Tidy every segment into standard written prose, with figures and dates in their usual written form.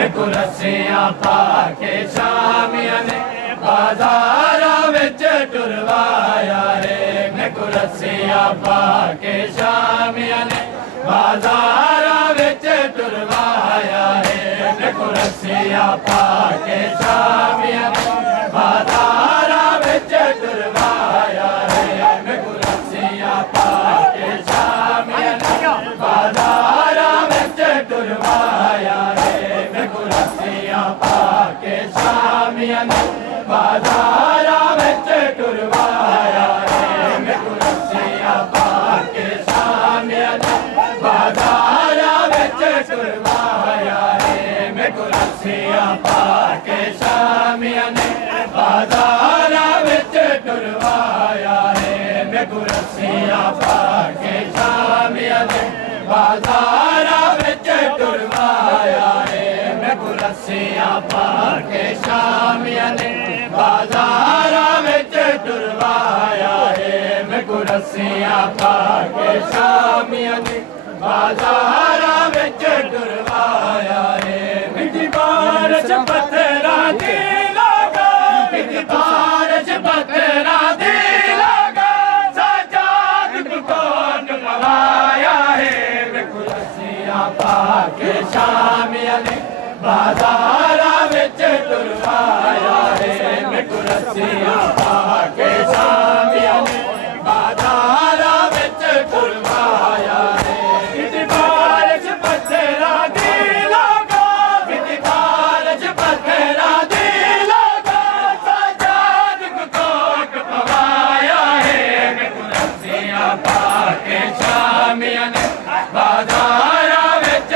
मैं कुरसियां पाके शामियां ने बाजारा विच टुरवाया रे। मैं कुरसियां पाके शामियां ने बाजारा विच टुरवाया रे। मैं कुरसियां पाके शामियां ने बाजारा विच टुरवाया रे। मैं कुरसियां पाके शामियां ने बाजारा विच टुरवाया रे। मैं कुरसियां पाके शामियां ने बाजारा विच टुरवाया रे। मैं कुरसियां पाके शामियां ने बाजारा विच टुरवाया रे। मैं कुरसियां पाके शामियां ने बाजारा विच टुरवाया रे। मैं कुरसियां पाके शामियां ने बाजारा विच टुरवाया रे। मैं कुरसियां पाके शामियां ने बाजारा विच टुरवाया रे। मैं कुरसियां पाके शामियां ने बाजारा विच टुरवाया रे। मिठी बारिश पत्थरां दी लागा, मिठी बारिश पत्थरां दी लागा, सजाद कौन मवाया है। मैं कुरसियां पाके शामियां ने बाजारा विच टुरवाया रे। मैं कुरसियां पाके शामियां ने बाजारा विच टुरवाया रे। मिठी बारिश पत्थरां दी लागा, मिठी बारिश पत्थरां दी लागा, सजाद कोट पवाया है। मैं कुरसियां पाके शामियां ने बाजारा विच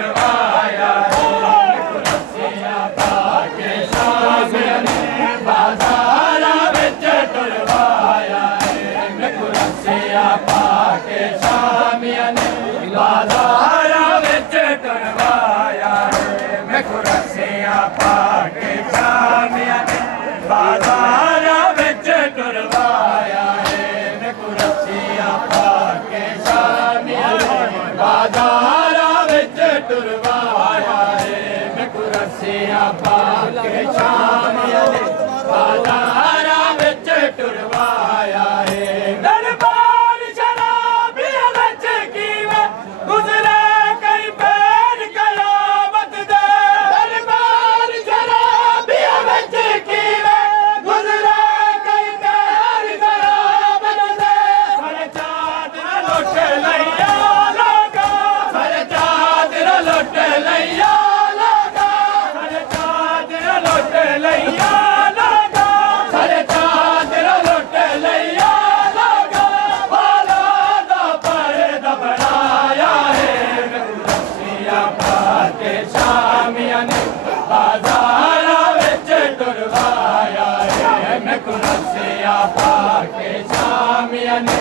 टुरवाया रे। मैं कुरसियां पाके शामियां ने बाजारा विच टुरवाया रे। मैं कुरसियां पाके शामियां ने बाजारा विच टुरवाया रे। मैं कुरसियां पाके शामियां ने बाजारा विच टुरवाया रे। मैं कुरसियां पाके शामियां ने बाजारा विच टुरवाया रे। मैं कुरसियां पाके शामियां ने बाजारा विच टुरवाया रे। दरबार शराबियां विच कीवे गुजरे कई पैर कयामत दे। दरबार शराबियां विच कीवे गुजरे कई पैर कयामत दे। सारे चादर लुट लैया लोगा, सारे चादर लुट लैया लोगा, सारे चादर लुट लैया लोगा, सारे चादर लुट लैया लोगा, बाला दा पर्दा बनाया है। मैं कुरसियां पाके शामियां ने बाजारा विच टुरवाया रे। मैं कुरसियां पाके शामियां ने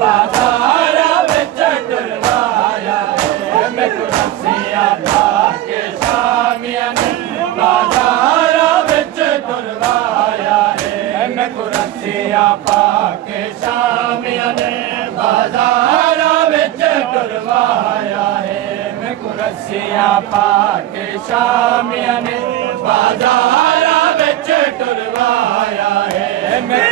बाजारा विच टुरवाया रे। मैं कुरसियां पाके शामियां ने बाजारा विच टुरवाया रे। मैं कुरसियां पाके शामियां ने बाजारा विच टुरवाया है। मैं कुरसियां पाके शामियां ने बाजारा विच टुरवाया है। मैं